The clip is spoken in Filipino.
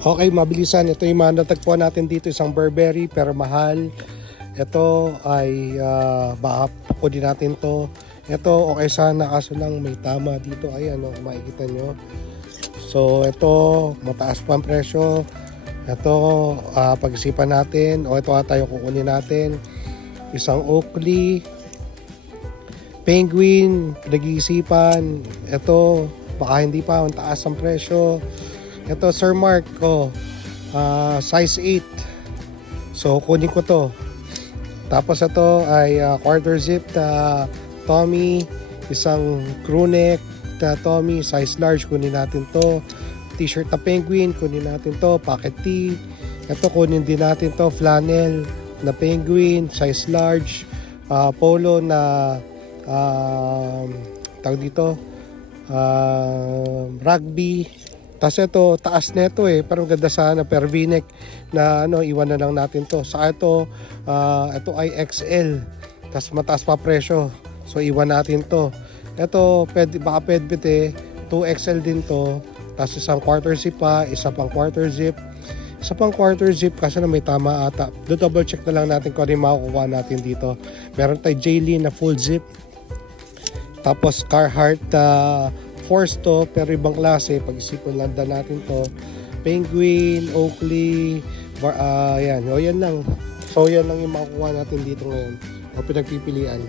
Okay, mabilisan. Ito yung mga natagpuan natin dito. Isang Burberry pero mahal. Ito ay baka kunin natin to. Ito okay sana kaso lang may tama dito. Ayan, makikita nyo. So ito mataas pa ang presyo. Ito pag-isipan natin. O ito ata yung kukunin natin. Isang Oakley Penguin, pinag-iisipan. Ito baka hindi pa, ang taas ang presyo. Ito Sir Mark ko, size 8. So kunin ko to. Tapos ito ay quarter zip na Tommy, isang crew neck na Tommy, size large, kunin natin to. T-shirt na Penguin, kunin natin to. Pocket tee. Ito kunin din natin to. Flannel na Penguin, size large. Polo na tawag dito rugby. Tapos ito, taas neto pero ganda sana, per v-neck na iwan na lang natin to. Sa ito ay XL. Tapos mataas pa presyo. So iwan natin to. Ito, baka pwede 2XL din to. Tapos isang quarter zip pa, isa pang quarter zip. Isa pang quarter zip kasi na may tama ata. Double check na lang natin kung ano yung makukuha natin dito. Meron tayo J-Lee na full zip. Tapos Carhartt Force to, pero ibang klase. Pag-isipan lang natin to. Penguin, Oakley, yan. O yan lang. So yan lang yung makukuha natin dito ngayon. O pinagpipilian.